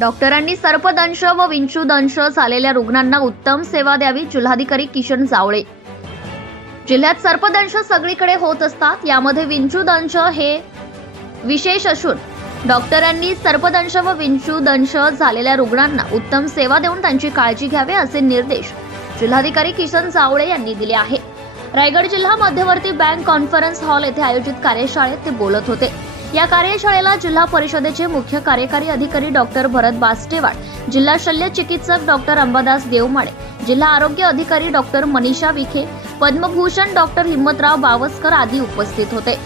डॉक्टरांनी सर्पदंश व विंचूदंश झालेल्या रुग्णांना उत्तम सेवा द्यावी जिल्हाधिकारी किशन जावळे. जिल्ह्यात सर्पदंश सगळीकडे होत असतात यामध्ये विंचूदंश हे विशेष असून डॉक्टरांनी सर्पदंश व विंचूदंश झालेल्या रुग्णांना उत्तम सेवा देऊन त्यांची काळजी घ्यावी असे निर्देश जिल्हाधिकारी किशन जावळे यांनी दिले आहे रायगड जिल्हा मध्यवर्ती बँक कॉन्फरन्स हॉल येथे आयोजित कार्यशाळेत ते बोलत होते. या कार्यशाळेला जिल्हा परिषदेचे मुख्य कार्यकारी अधिकारी डॉक्टर भरत बास्टेवाड जिल्हा शल्य चिकित्सक डॉक्टर अंबादास देवमाळे जिल्हा आरोग्य अधिकारी डॉक्टर मनीषा विखे पद्मभूषण डॉक्टर हिम्मतराव बावस्कर आदी उपस्थित होते.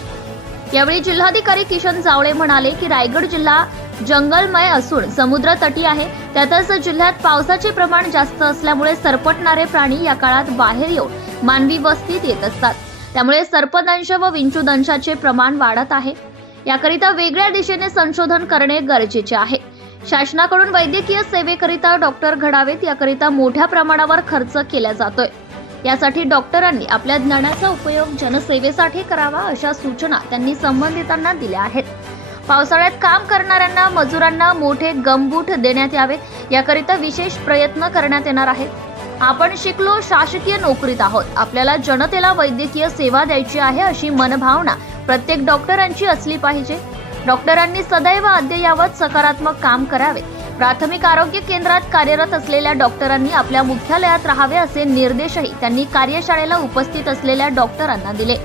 यावेळी जिल्हाधिकारी किशन जावळे म्हणाले की रायगड जिल्हा जंगलमय असून समुद्र तटी आहे. त्यातच जिल्ह्यात पावसाचे प्रमाण जास्त असल्यामुळे सरपटणारे प्राणी या काळात बाहेर येऊन मानवी वस्तीत येत असतात. त्यामुळे सर्पदंश व विंचूदंशाचे प्रमाण वाढत आहे. याकरिता वेगळ्या दिशेने संशोधन करणे गरजेचे आहे. शासनाकडून वैद्यकीय सेवेकरिता डॉक्टर घडावेत याकरिता मोठ्या प्रमाणावर खर्च केला जातोय. यासाठी डॉक्टरांनी आपल्या ज्ञानाचा उपयोग जनसेवेसाठी करावा अशा सूचना त्यांनी संबंधितांना दिल्या आहेत. पावसाळ्यात काम करणाऱ्यांना मजुरांना मोठे गमबूट देण्यात यावेत. याकरिता विशेष प्रयत्न करण्यात येणार आहेत. आपण शिकलो शासकीय नोकरीत आहोत. आपल्याला जनतेला वैद्यकीय सेवा द्यायची आहे अशी मनभावना प्रत्येक डॉक्टरांची असली पाहिजे. डॉक्टरांनी सदैव अद्ययावत सकारात्मक काम करावे. प्राथमिक आरोग्य केंद्रात कार्यरत असलेल्या डॉक्टरांनी आपल्या मुख्यालयात राहावे असे निर्देशही त्यांनी कार्यशाळेला उपस्थित असलेल्या डॉक्टरांना दिले.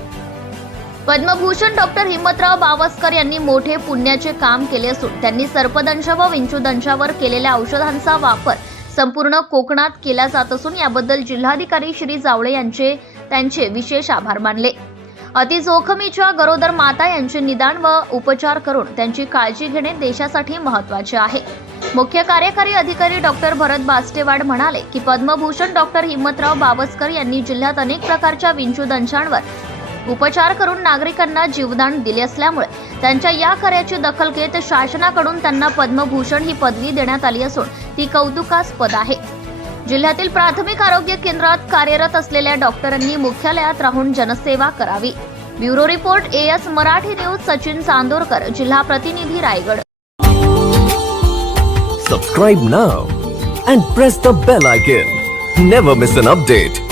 पद्मभूषण डॉक्टर हिम्मतराव बावस्कर यांनी मोठे पुण्याचे काम केले असून त्यांनी सर्पदंश व विंचूदंशावर केलेल्या औषधांचा वापर संपूर्ण कोकणात केला जात असून याबद्दल जिल्हाधिकारी श्री जावळे यांचे त्यांचे विशेष आभार मानले. अति जोखमीच्या गरोदर माता यांचे निदान व उपचार करून त्यांची काळजी घेणे देशासाठी महत्त्वाचे आहे. मुख्य कार्यकारी अधिकारी डॉक्टर भरत बास्टेवाड म्हणाले की पद्मभूषण डॉक्टर हिम्मतराव बावस्कर यांनी जिल्ह्यात अनेक प्रकारच्या विंचूदंशांवर उपचार करून नागरिकांना जीवदान दिले असल्यामुळे त्यांच्या या कार्याची दखल घेत शासनाकडून त्यांना पद्मभूषण ही पदवी देण्यात आली असून ती कौतुकास्पद आहे. जिल्ह्यातील प्राथमिक आरोग्य केंद्रात कार्यरत असलेल्या डॉक्टरांनी मुख्यालयात राहून जनसेवा करावी. Bureau report AS Marathi news Sachin Chandorkar जिल्हा प्रतिनिधी Raigad. Subscribe now and press the bell icon never miss an update